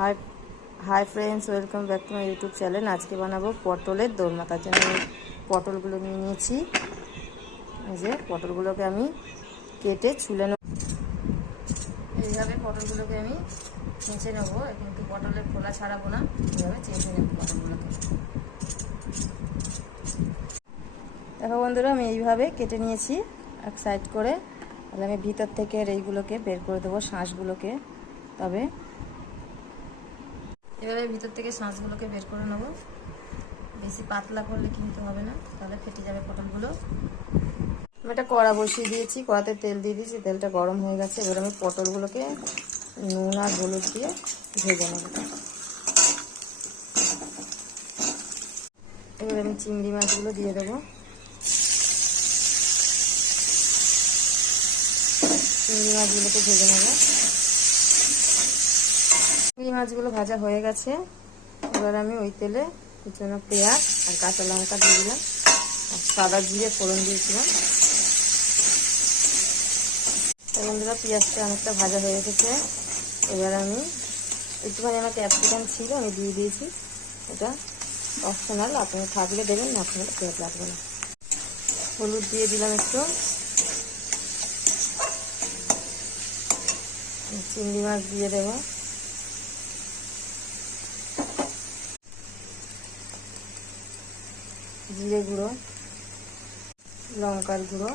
Hi hi friends welcome back to my YouTube channel আজকে বানাবো পটলের দোলমা। তার জন্য পটলগুলো নিয়ে নিয়েছি। এই যে পটলগুলোকে আমি কেটে ছুলে নেব। এইভাবে পটলগুলোকে আমি চেঁচে নেব। কিন্তু পটলের খোলা ছাড়াবো না। এইভাবে চেঁচে নেব পটলগুলোকে। দেখো বন্ধুরা, আমি এইভাবে কেটে নিয়েছি এক সাইড করে। তাহলে আমি ভিতর থেকে এইগুলোকে বের করে দেবো, শাঁসগুলোকে। তবে এবারে ভিতর থেকে শাঁসগুলোকে বের করে নেব। বেশি পাতলা করলে কিন্তু হবে না, তাহলে ফেটে যাবে পটলগুলো। আমি একটা কড়া বসিয়ে দিয়েছি, কড়াতে তেল দিয়ে দিয়েছি, তেলটা গরম হয়ে গেছে। এবার আমি পটলগুলোকে নুন আর হলুদ দিয়ে ভেজে নেব। এবার আমি চিংড়ি মাছগুলো দিয়ে দেবো। চিংড়ি মাছগুলোকে ভেজে নেব। চিংড়ি মাছগুলো ভাজা হয়ে গেছে। এবার আমি ওই তেলে কুচনো পেঁয়াজ আর কাঁচা লঙ্কা দিয়ে দিলাম। আর সাদা জিরে ফোড়ন দিয়েছিলাম। বন্ধুরা, পেঁয়াজটা অনেকটা ভাজা হয়ে গেছে এবার আমি একটুখানি আমার ক্যাপসিকাম ছিল, আমি দিয়ে দিয়েছি। এটা অপশনাল, আপনি থাকলে দেবেন, না থাকলে পেঁয়াজ লাগবে না। হলুদ দিয়ে দিলাম একটু। চিংড়ি মাছ দিয়ে দেবো। জিরে গুঁড়ো, লঙ্কার গুঁড়ো।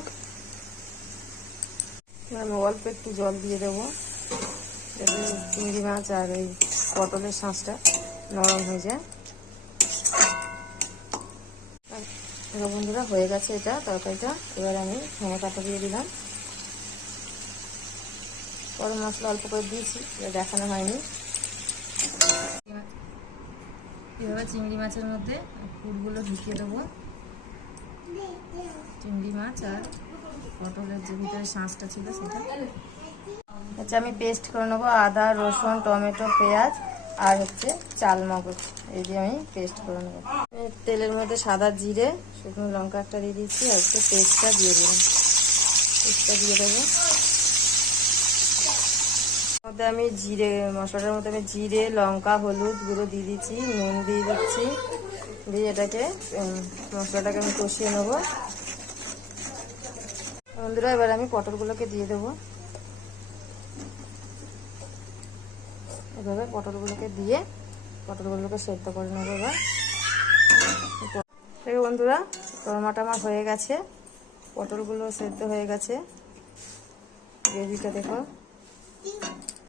আমি অল্প একটু জল দিয়ে দেবো, যাতে চিংড়ি মাছ আর ওই পটলের শাঁসটা নরম হয়ে যায়। বন্ধুরা, হয়ে গেছে এটা তরকারিটা। এবার আমি ধনে পাতা দিয়ে দিলাম। গরম মশলা অল্প করে দিয়েছি, এটা দেখানো হয়নি। কীভাবে চিংড়ি মাছের মধ্যে ফুলগুলো ঢুকিয়ে দেবো। চিংড়ি মাছ আর পটলের যে ভিতরে শাঁসটা ছিল সেটা। আচ্ছা আমি পেস্ট করে নেব আদা, রসুন, টমেটো, পেঁয়াজ আর হচ্ছে চাল মগজ। এই দিয়ে আমি পেস্ট করে নেব। তেলের মধ্যে সাদা জিরে, শুকনো লঙ্কা একটা দিয়ে দিচ্ছি আর হচ্ছে পেস্টটা দিয়ে দিলাম। পেস্টটা দিয়ে দেবো। মধ্যে আমি জিরে, মশলাটার মধ্যে আমি জিরে, লঙ্কা, হলুদ গুঁড়ো দিয়ে দিচ্ছি, নুন দিয়ে দিচ্ছি, দিয়ে এটাকে মশলাটাকে আমি কষিয়ে নেব। বন্ধুরা, এবার আমি পটলগুলোকে দিয়ে দেবো। এভাবে পটলগুলোকে দিয়ে পটলগুলোকে সেদ্ধ করে নেব এবার। দেখো বন্ধুরা টমাটো আমার হয়ে গেছে, পটলগুলো সেদ্ধ হয়ে গেছে। গ্রেভিটা দেখো। you.